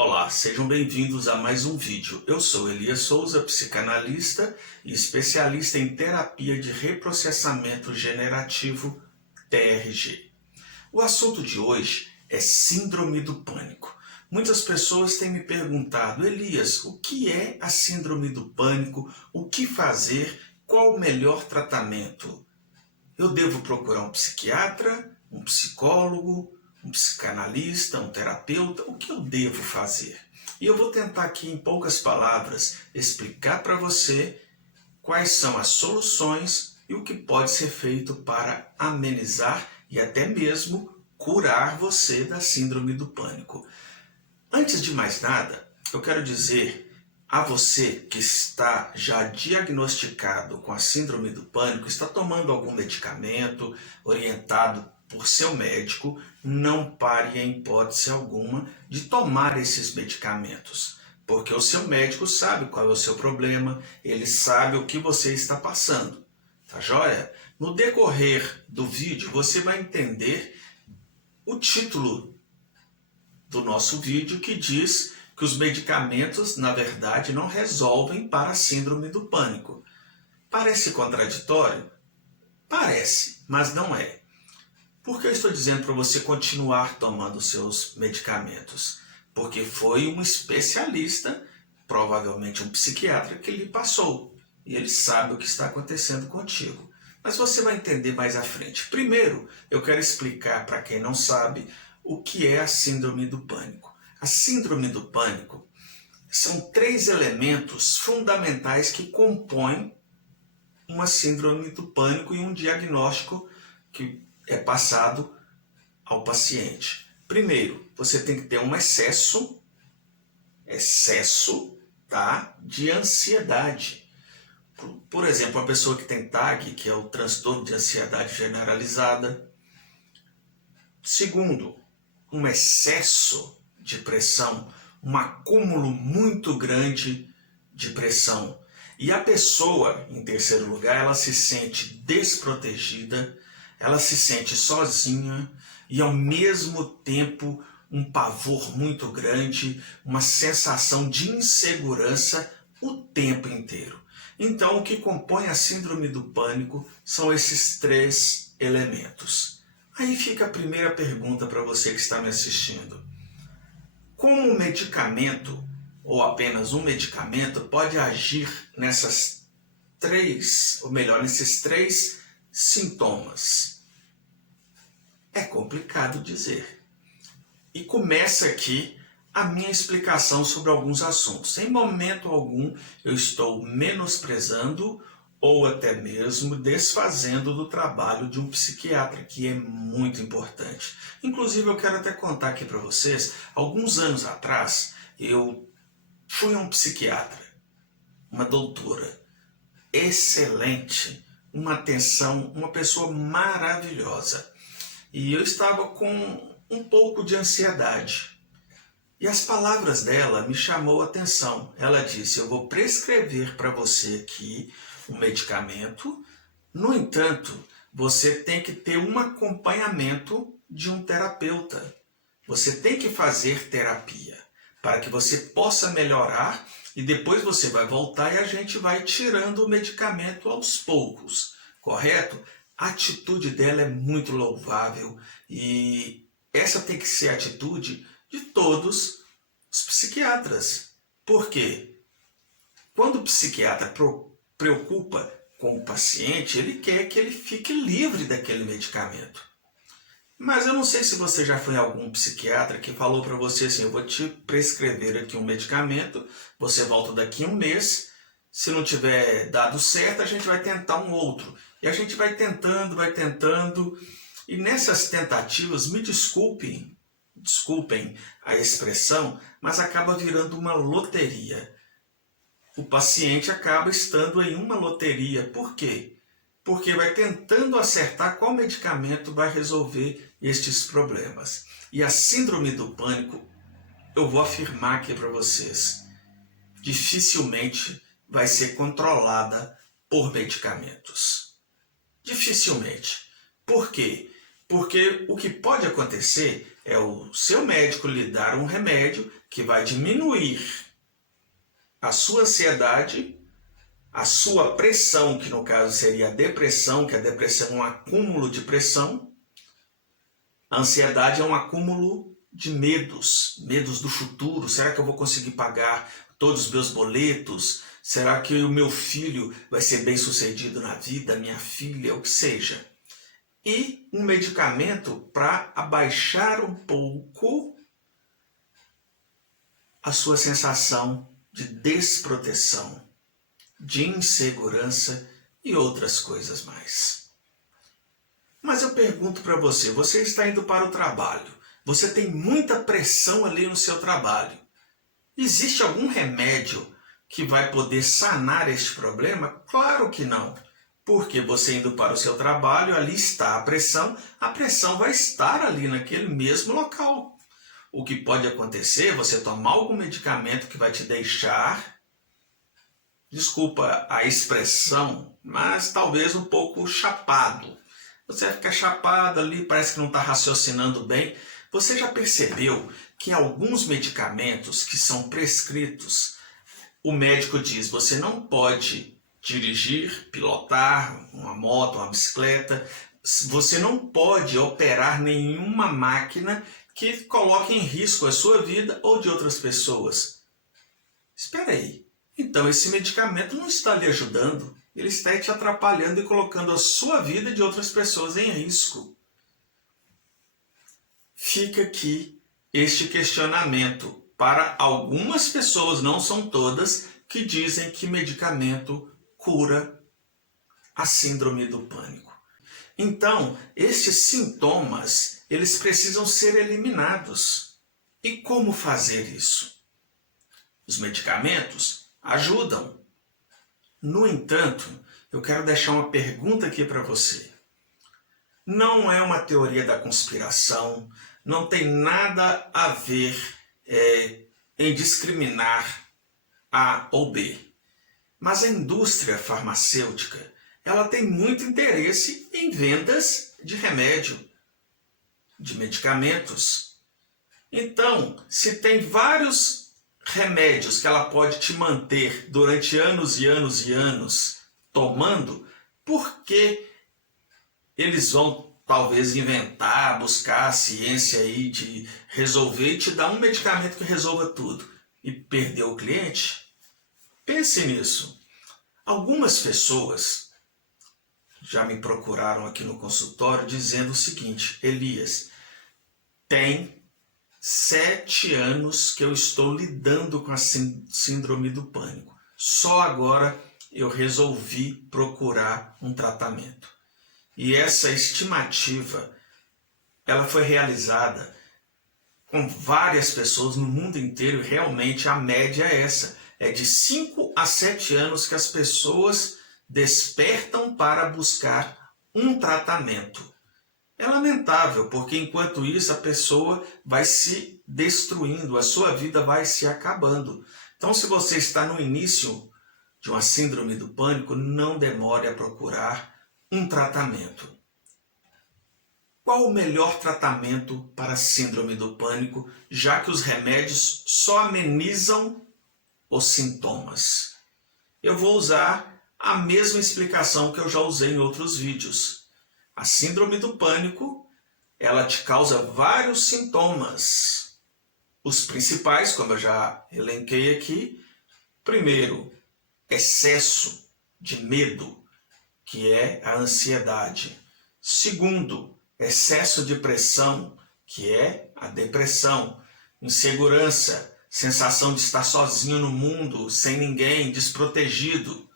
Olá, sejam bem-vindos a mais um vídeo. Eu sou Elias Souza, psicanalista e especialista em terapia de reprocessamento generativo, TRG. O assunto de hoje é síndrome do pânico. Muitas pessoas têm me perguntado: Elias, o que é a síndrome do pânico? O que fazer? Qual o melhor tratamento? Eu devo procurar um psiquiatra, um psicólogo, um psicanalista, um terapeuta? O que eu devo fazer? E eu vou tentar aqui, em poucas palavras, explicar para você quais são as soluções e o que pode ser feito para amenizar e até mesmo curar você da síndrome do pânico. Antes de mais nada, eu quero dizer a você que está já diagnosticado com a síndrome do pânico, está tomando algum medicamento orientado por seu médico, não pare em hipótese alguma de tomar esses medicamentos, porque o seu médico sabe qual é o seu problema, ele sabe o que você está passando, tá joia? No decorrer do vídeo você vai entender o título do nosso vídeo, que diz que os medicamentos, na verdade, não resolvem para a síndrome do pânico. Parece contraditório? Parece, mas não é. Por que eu estou dizendo para você continuar tomando seus medicamentos? Porque foi um especialista, provavelmente um psiquiatra, que lhe passou. E ele sabe o que está acontecendo contigo. Mas você vai entender mais à frente. Primeiro, eu quero explicar para quem não sabe o que é a síndrome do pânico. A síndrome do pânico são 3 elementos fundamentais que compõem uma síndrome do pânico e um diagnóstico que é passado ao paciente. Primeiro, você tem que ter um excesso, tá, de ansiedade. Por exemplo, a pessoa que tem TAG, que é o transtorno de ansiedade generalizada. Segundo, um excesso de pressão, um acúmulo muito grande de pressão. E a pessoa, em terceiro lugar, ela se sente desprotegida, ela se sente sozinha e ao mesmo tempo um pavor muito grande, uma sensação de insegurança o tempo inteiro. Então, o que compõe a síndrome do pânico são esses 3 elementos. Aí fica a primeira pergunta para você que está me assistindo. Como um medicamento, ou apenas um medicamento, pode agir nesses 3 sintomas? É complicado dizer. E começa aqui a minha explicação sobre alguns assuntos. Em momento algum eu estou menosprezando ou até mesmo desfazendo do trabalho de um psiquiatra, que é muito importante. Inclusive, eu quero até contar aqui para vocês, alguns anos atrás, eu fui a um psiquiatra, uma doutora, excelente, uma atenção, uma pessoa maravilhosa. E eu estava com um pouco de ansiedade. E as palavras dela me chamou a atenção. Ela disse: eu vou prescrever para você aqui um medicamento, no entanto, você tem que ter um acompanhamento de um terapeuta. Você tem que fazer terapia para que você possa melhorar e depois você vai voltar e a gente vai tirando o medicamento aos poucos, correto? A atitude dela é muito louvável e essa tem que ser a atitude de todos os psiquiatras. Por quê? Quando o psiquiatra preocupa com o paciente, ele quer que ele fique livre daquele medicamento. Mas eu não sei se você já foi a algum psiquiatra que falou para você assim: eu vou te prescrever aqui um medicamento, você volta daqui a um mês, se não tiver dado certo, a gente vai tentar um outro. E a gente vai tentando, e nessas tentativas, me desculpem a expressão, mas acaba virando uma loteria. O paciente acaba estando em uma loteria. Por quê? Porque vai tentando acertar qual medicamento vai resolver estes problemas. E a síndrome do pânico, eu vou afirmar aqui para vocês, dificilmente vai ser controlada por medicamentos. Dificilmente. Por quê? Porque o que pode acontecer é o seu médico lhe dar um remédio que vai diminuir a sua ansiedade, a sua pressão, que no caso seria a depressão, que a depressão é um acúmulo de pressão. A ansiedade é um acúmulo de medos do futuro. Será que eu vou conseguir pagar todos os meus boletos? Será que o meu filho vai ser bem-sucedido na vida, minha filha, o que seja? E um medicamento para abaixar um pouco a sua sensação de desproteção, de insegurança e outras coisas mais. Mas eu pergunto para você, você está indo para o trabalho, você tem muita pressão ali no seu trabalho. Existe algum remédio que vai poder sanar este problema? Claro que não. Porque você indo para o seu trabalho, ali está a pressão vai estar ali naquele mesmo local. O que pode acontecer é você tomar algum medicamento que vai te deixar, desculpa a expressão, mas talvez um pouco chapado. Você vai ficar chapado ali, parece que não está raciocinando bem. Você já percebeu que alguns medicamentos que são prescritos, o médico diz, você não pode dirigir, pilotar uma moto, uma bicicleta, você não pode operar nenhuma máquina que coloque em risco a sua vida ou de outras pessoas. Espera aí, então esse medicamento não está lhe ajudando, ele está te atrapalhando e colocando a sua vida e de outras pessoas em risco. Fica aqui este questionamento para algumas pessoas, não são todas, que dizem que medicamento cura a síndrome do pânico. Então, estes sintomas, eles precisam ser eliminados. E como fazer isso? Os medicamentos ajudam. No entanto, eu quero deixar uma pergunta aqui para você. Não é uma teoria da conspiração, não tem nada a ver em discriminar A ou B. Mas a indústria farmacêutica, ela tem muito interesse em vendas de remédio, de medicamentos. Então, se tem vários remédios que ela pode te manter durante anos e anos e anos tomando, por que eles vão talvez inventar, buscar a ciência aí de resolver e te dar um medicamento que resolva tudo e perder o cliente? Pense nisso. Algumas pessoas já me procuraram aqui no consultório dizendo o seguinte: Elias, tem 7 anos que eu estou lidando com a síndrome do pânico. Só agora eu resolvi procurar um tratamento. E essa estimativa, ela foi realizada com várias pessoas no mundo inteiro e realmente a média é essa. É de 5 a 7 anos que as pessoas despertam para buscar um tratamento. É lamentável, porque enquanto isso a pessoa vai se destruindo, a sua vida vai se acabando. Então, se você está no início de uma síndrome do pânico, não demore a procurar um tratamento. Qual o melhor tratamento para a síndrome do pânico, já que os remédios só amenizam os sintomas? Eu vou usar a mesma explicação que eu já usei em outros vídeos. A síndrome do pânico, ela te causa vários sintomas. Os principais, como eu já elenquei aqui, primeiro, excesso de medo, que é a ansiedade. Segundo, excesso de pressão, que é a depressão. Insegurança, sensação de estar sozinho no mundo, sem ninguém, desprotegido.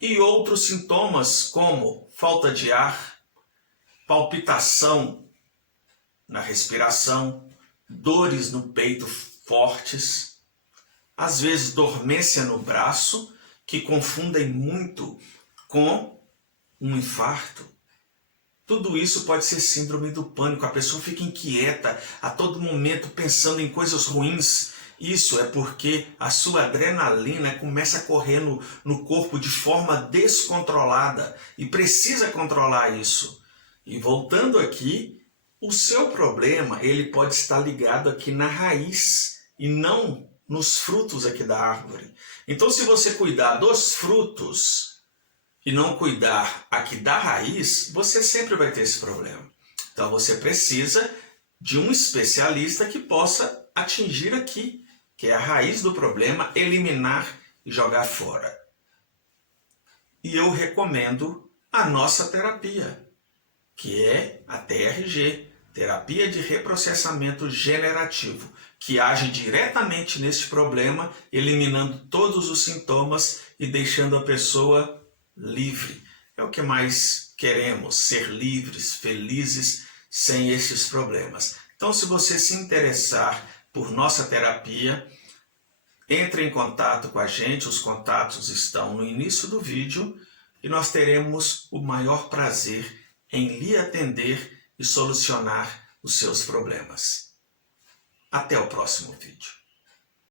E outros sintomas como falta de ar, palpitação na respiração, dores no peito fortes, às vezes dormência no braço, que confundem muito com um infarto. Tudo isso pode ser síndrome do pânico. A pessoa fica inquieta a todo momento pensando em coisas ruins. Isso é porque a sua adrenalina começa a correr no corpo de forma descontrolada e precisa controlar isso. E voltando aqui, o seu problema ele pode estar ligado aqui na raiz e não nos frutos aqui da árvore. Então, se você cuidar dos frutos e não cuidar aqui da raiz, você sempre vai ter esse problema. Então, você precisa de um especialista que possa atingir aqui, que é a raiz do problema, eliminar e jogar fora. E eu recomendo a nossa terapia, que é a TRG, Terapia de Reprocessamento Generativo, que age diretamente neste problema, eliminando todos os sintomas e deixando a pessoa livre. É o que mais queremos, ser livres, felizes, sem esses problemas. Então, se você se interessar por nossa terapia, entre em contato com a gente, os contatos estão no início do vídeo e nós teremos o maior prazer em lhe atender e solucionar os seus problemas. Até o próximo vídeo.